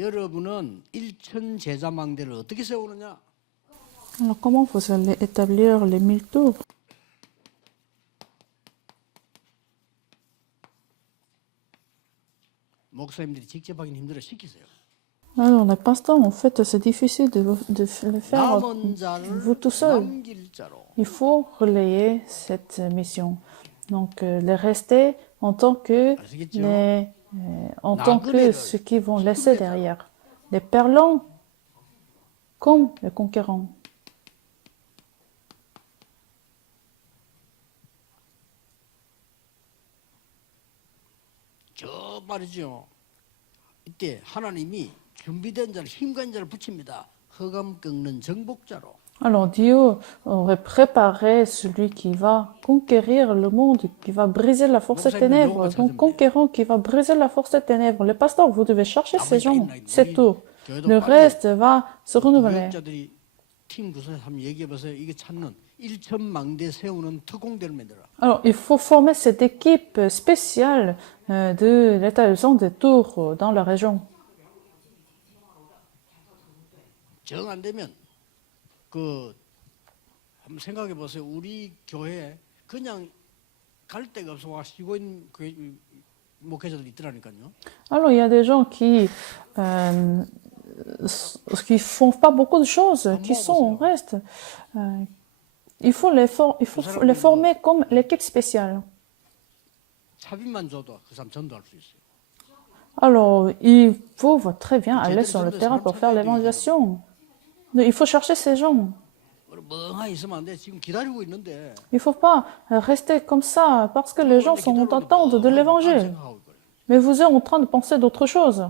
여러분은 일천 제자망대를 어떻게 세우느냐? Alors, comment vous allez établir les 1000 tours? 목사님들이 직접 하긴 힘들어 시키세요. Alors, les pasteurs, en fait, c'est difficile de le faire 남은 자를 vous tout seul. 남길 자로. Il faut relayer cette mission. Donc, les rester en tant que, ceux qui vont laisser derrière. Les perdants comme les conquérants. 저 말이죠. 이때 하나님이 준비된 자를 힘간 자를 붙입니다. 흑암 꺾는 정복자로. Alors Dieu aurait préparé celui qui va conquérir le monde, qui va briser la force des ténèbres. Donc conquérant qui va briser la force des ténèbres. Les pasteurs, vous devez chercher ces gens, c'est tout. Le reste va se renouveler. 교육자들이 팀 구성해서 한번 얘기해 보세요. 이게 찾는 일천망대 세우는 특공대를 만들어. Alors il faut former cette équipe spéciale de l'établissement des tours dans la région. 정 안 되면 그 한번 생각해 보세요. 우리 교회에 그냥 갈 데가 없어 와 쉬고 있는 교회 목회자들이 있더라니까요. Alors il y a des gens qui font pas beaucoup de choses, qui sont restent. Il faut les former comme l'équipe spéciale. 차비만 줘도 그 사람 전도할 수 있어요. Alors il faut très bien aller sur le terrain pour faire l'évangélisation. Il faut chercher ces gens. 멍하니 있으면 안 돼. 지금 기다리고 있는데. Il ne faut pas rester comme ça parce que les gens sont en attente de l'évangile. Mais vous êtes en train de penser d'autre chose.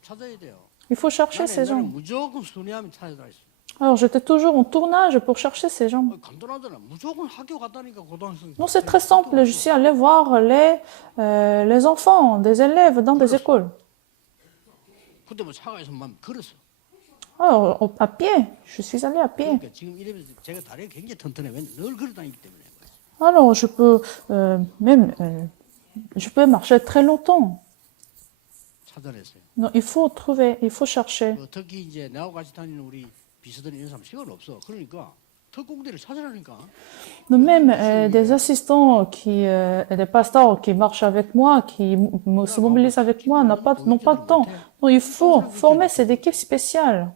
찾아야 돼요. Il faut chercher ces gens. 무조건 순회하면 찾아다 있어. Alors j'étais toujours en tournage pour chercher ces gens. 간단하잖아. 무조건 학교 갔다니까 고등학생. Non, c'est très simple. Je suis allée voir les enfants, des élèves dans des écoles. 그때 뭐 차가에서만 걸었어. Alors, à pied. Je suis allée à pied. 그러니까 지금 이러면서 제가 다리가 굉장히 튼튼해. 늘 걸어 다니기 때문에. Alors, je peux je peux marcher très longtemps. 찾아냈어요. Non, il faut trouver, il faut chercher. 특히 이제 나하고 같이 다니는 우리 비서들 이런 사람 시간 없어. 그러니까 특공대를 찾으라니까. Même des assistants des pasteurs qui marchent avec moi, qui se mobilisent avec moi, n'ont pas de temps. Donc, il faut former ces équipes spéciales.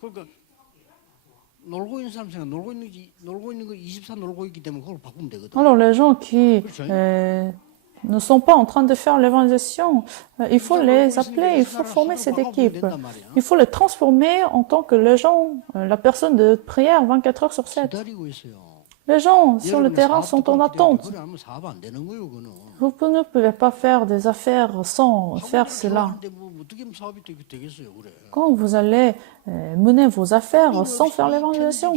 그러니까 놀고 있는 사람 생각 놀고 있는 거 24 놀고 있기 때문에 그걸 바꾸면 되거든. Alors, les gens qui ne sont pas en train de faire l'évangélisation, il faut les appeler, il faut former cette équipe. Il faut les transformer en tant que les gens, la personne de prière 24 heures sur 7. Les gens sur le terrain sont en attente. Vous ne pouvez pas faire des affaires sans faire cela. Quand vous allez mener vos affaires sans faire l'évangélisation,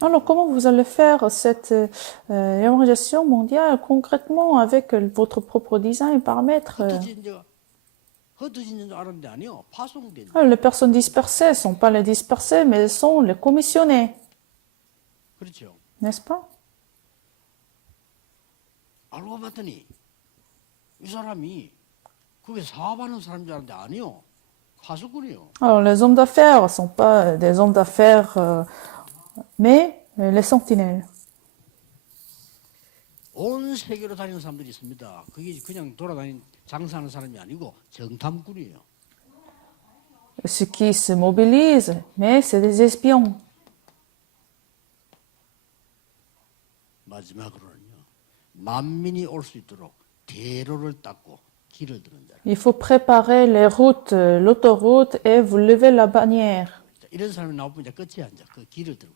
alors comment vous allez faire cette évangélisation mondiale concrètement avec votre propre design et paramètres? Alors, les personnes dispersées ne sont pas les dispersées, mais sont les commissionnés. N'est-ce pas? 알고 봤더니 이 사람이 그게 사업하는 사람인 줄 알았는데 아니요. 파수꾼이요. Alors, les hommes d'affaires ne sont pas des hommes d'affaires, mais les sentinelles. 온 세계로 다니는 사람들이 있습니다. 그게 그냥 돌아다니는 장사하는 사람이 아니고 정탐꾼이에요. Ceux qui se mobilisent, mais c'est des espions. 마지막으로는요. 만민이 올 수 있도록 대로를 닦고 길을 드는 자. Il faut préparer les routes, l'autoroute et vous levez la bannière. 이런 사람이 나오면 이제 끝이야. 이제 그 길을 들고.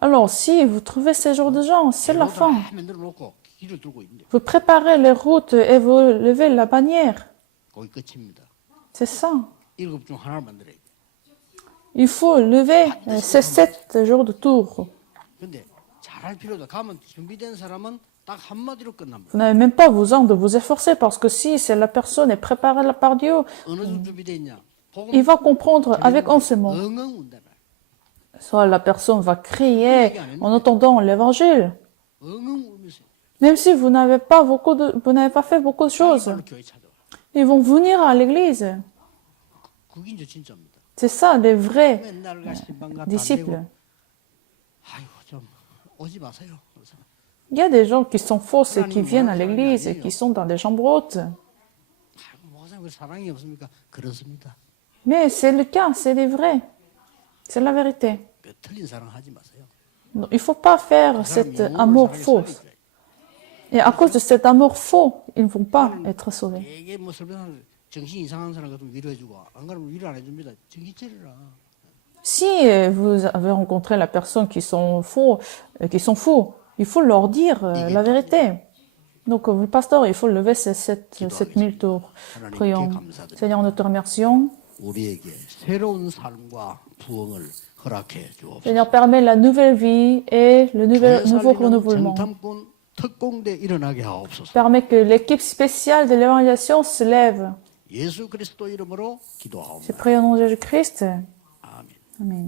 Alors, si vous trouvez ces genres de gens, c'est la fin. Vous préparez les routes et vous levez la bannière. C'est ça. Il faut lever ces 7 jours de tour. Vous n'avez même pas besoin de vous efforcer parce que si la personne est préparée par Dieu, il va comprendre avec enseignement. Soit la personne va crier en entendant l'évangile. Même si vous n'avez pas fait beaucoup de choses, 빨리 교회 찾아와. ils vont venir à l'église. 그게 이제 진짜입니다. C'est ça, les vrais 맨날 신방 같다 안 disciples. 되고, 아이고 좀 오지 마세요. 그래서 Il y a des gens qui sont fausses et qui viennent à l'église et qui sont dans des chambres hautes. 아이고 목사님 왜 사랑이 없습니까? 그렇습니다. Mais c'est le cas, c'est les vrais. C'est la vérité. 그 틀린 사랑 하지 마세요. Donc, il ne faut pas faire cet amour faux. Et à cause de cet amour faux, ils ne vont pas être sauvés. 되게 뭐 설교사는 정신 이상한 사람 같으면 위로해주고 안 그러면 위로 안 해줍니다. 정신 차리라. Si vous avez rencontré la personne qui sont faux, il faut leur dire la vérité. Donc, le pasteur, il faut lever ces 7000 tours. Prions. Seigneur, nous te remercions. 우리에게 새로운 삶과 부흥을 허락해 주옵소서. Seigneur, permets la nouvelle vie et le nouveau renouvellement. 정탐꾼 특공대 일어나게 하옵소서. Permets que l'équipe spéciale de l'évangélisation se lève. 예수 그리스도 이름으로 기도하옵나다. Je prie au nom de Jésus-Christ. 아멘. Amen.